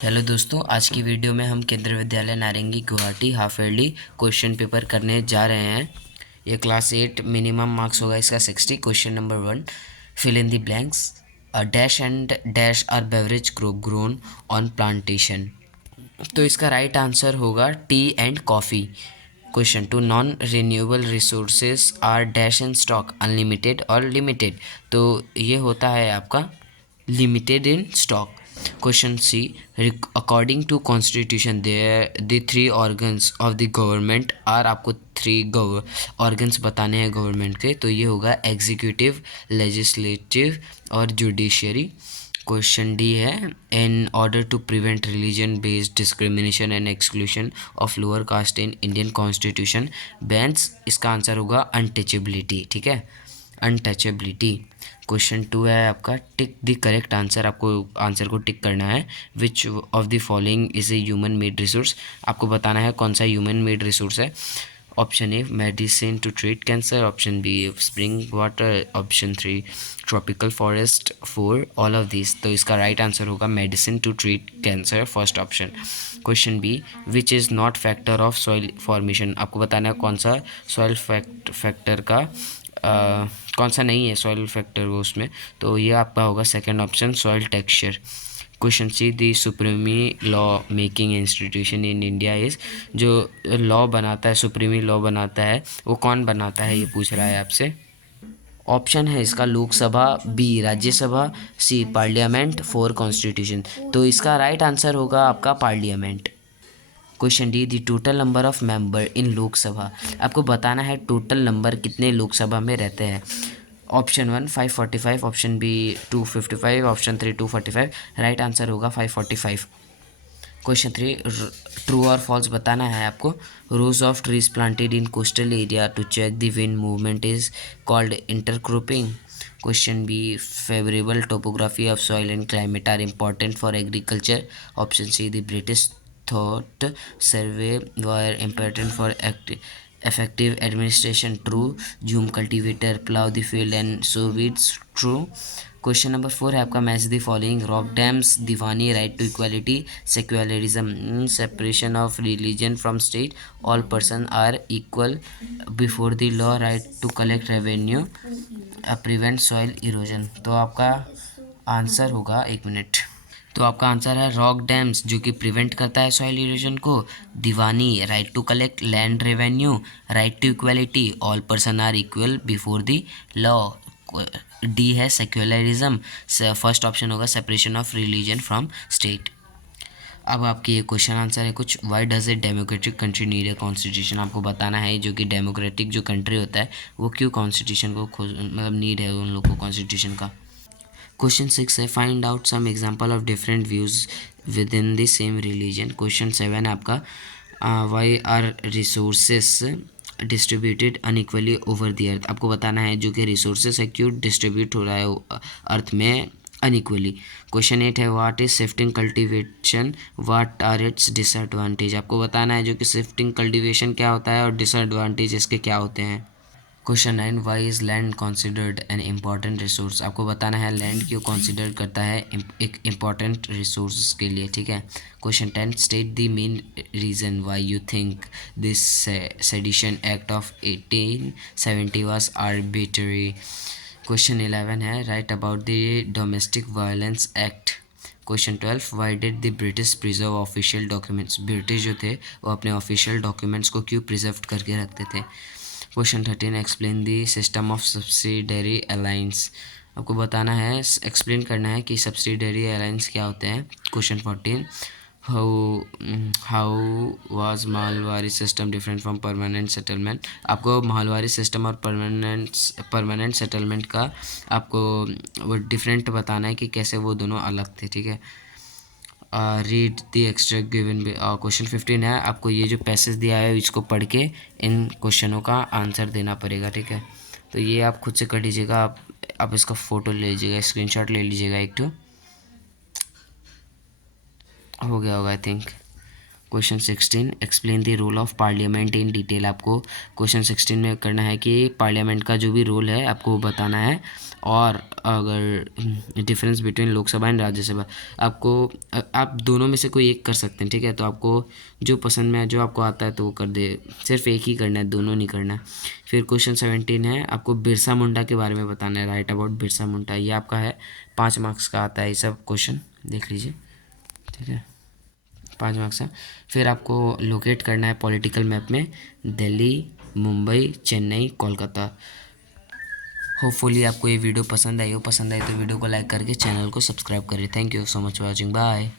Hello दोस्तों, आज की वीडियो में हम केंद्रीय विद्यालय नारंगी Guwahati half yearly question paper करने जा रहे हैं। ये क्लास 8 मिनिमम मार्क्स होगा इसका 60। Question number 1, fill in the blanks. A dash and dash are beverage grown on plantation. तो इसका राइट आंसर होगा tea and coffee. Question 2, non renewable resources are dash in stock, unlimited और limited. तो ये होता है आपका limited in stock. Question C, according to constitution the three organs of the government are. आपको थ्री ऑर्गन्स बताने हैं गवर्नमेंट के, तो ये होगा एग्जीक्यूटिव, लेजिस्लेटिव और जुडिशरी। क्वेश्चन डी है, in order to prevent religion based discrimination and exclusion of lower caste in Indian constitution bans. इसका आंसर होगा अनटचेबिलिटी। ठीक है, अनटचेबिलिटी। क्वेश्चन 2 है आपका, टिक द करेक्ट आंसर। आपको आंसर को टिक करना है। Which of the following is a human made resource. आपको बताना है कौन सा ह्यूमन मेड रिसोर्स है। Option A medicine to treat cancer, option B spring water, option 3 tropical forest, 4 all of this. तो इसका राइट आंसर होगा medicine to treat cancer, first option. Question B, which is not factor of soil formation. आपको बताना है कौन सा soil factor का कौन सा नहीं है सॉइल फैक्टर वो उसमें। तो ये आपका होगा second option, soil texture. Question C, the supreme law making institution in India is. जो लॉ बनाता है, सुप्रीमी लॉ बनाता है, वो कौन बनाता है, ये पूछ रहा है आपसे। ऑप्शन है इसका लोकसभा, बी राज्यसभा, सी पार्लियामेंट, 4 कॉन्स्टिट्यूशन। तो इसका राइट आंसर होगा आपका parliament. Question D, the total number of member in Lok Sabha. आपको बताना है टोटल नंबर कितने लोकसभा में रहते हैं। Option 1 545, option B 255, option 3 245। Right answer होगा 545। क्वेश्चन 3, ट्रू और फॉल्स बताना है आपको। Rows of trees planted in coastal area to check the wind movement is called intercropping. Question B, favourable topography of soil and climate are important for agriculture. Option C, the British thought survey were important for effective administration, true. Zoom cultivator plow the field and sow weeds, true. Question number 4 है आपका, match the following. Rock dams, Diwani, right to equality, secularism, separation of religion from state, all person are equal before the law, right to collect revenue, prevent soil erosion. तो आपका answer होगा, एक minute, तो आपका answer है rock dams, जो कि prevent करता है सॉइल इरोजन को, diwani, right to collect land revenue, right to equality, all person are equal before the law. D है सेक्युलरिज्म, फर्स्ट ऑप्शन होगा separation of religion from state. अब आपके ये क्वेश्चन आंसर है कुछ। Why does a democratic country need a constitution. आपको बताना है जो कि डेमोक्रेटिक जो कंट्री होता है वो क्यों कॉन्स्टिट्यूशन को मतलब नीड है उन लोग को कॉन्स्टिट्यूशन का। क्वेश्चन 6 है, find out some example of different views within the same religion. Question 7 है आपका, why are resources distributed unequally over the earth. आपको बताना है जो कि रिसोर्सेस है क्यों डिस्ट्रीब्यूट हो रहा है अर्थ में अनइक्वली। क्वेश्चन 8 है, what is shifting cultivation, what are its disadvantage. आपको बताना है जो कि शिफ्टिंग कल्टीवेशन क्या होता है और डिसएडवांटेज इसके क्या होते हैं। Question 9, why is land considered an important resource. आपको बताना है लैंड क्यों कंसिडर करता है एक इम्पॉर्टेंट रिसोर्स के लिए। ठीक है। Question 10, state the main reason why you think this sedition act of 1870 was arbitrary. Question 11 है, right about the domestic violence act. Question 12, why did the British preserve official documents. British जो थे वो अपने official documents को क्यों preserve करके रखते थे। Question 13, explain the system of subsidiary alliance. आपको बताना है, एक्सप्लेन करना है कि सब्सिडरी अलाइंस क्या होते हैं। Question 14, how how was mahalwari system different from permanent settlement. आपको माहलवारी सिस्टम और परमानेंट सेटलमेंट का आपको वो डिफरेंट बताना है कि कैसे वो दोनों अलग थे। ठीक है। Read the extract given. Question 15 है, आपको ये जो पैसेज दिया है इसको पढ़ के इन क्वेश्चनों का आंसर देना पड़ेगा। ठीक है। तो ये आप खुद से कर लीजिएगा। आप इसका फ़ोटो ले लीजिएगा, स्क्रीनशॉट ले लीजिएगा एक तो। हो गया होगा I think. Question 16 explain the role of parliament in detail. आपको क्वेश्चन 16 में करना है कि पार्लियामेंट का जो भी रोल है आपको बताना है, और अगर difference between Lok Sabha and Rajya Sabha, आपको आप दोनों में से कोई एक कर सकते हैं, ठीक है। तो आपको जो पसंद में है, जो आपको आता है तो वो कर दे, सिर्फ एक ही करना है, दोनों नहीं करना है। फिर क्वेश्चन 17 है, आपको बिरसा मुंडा के बारे में बताना है, राइट अबाउट बिरसा मुंडा। ये आपका है 5 मार्क्स का आता है, ये सब क्वेश्चन देख लीजिए, ठीक है, 5 मार्क्स है। फिर आपको लोकेट करना है पॉलिटिकल मैप में दिल्ली, मुंबई, चेन्नई, कोलकाता। होपफुली आपको ये वीडियो पसंद आई हो, पसंद आई तो वीडियो को लाइक करके चैनल को सब्सक्राइब करें। Thank you so much for watching, bye.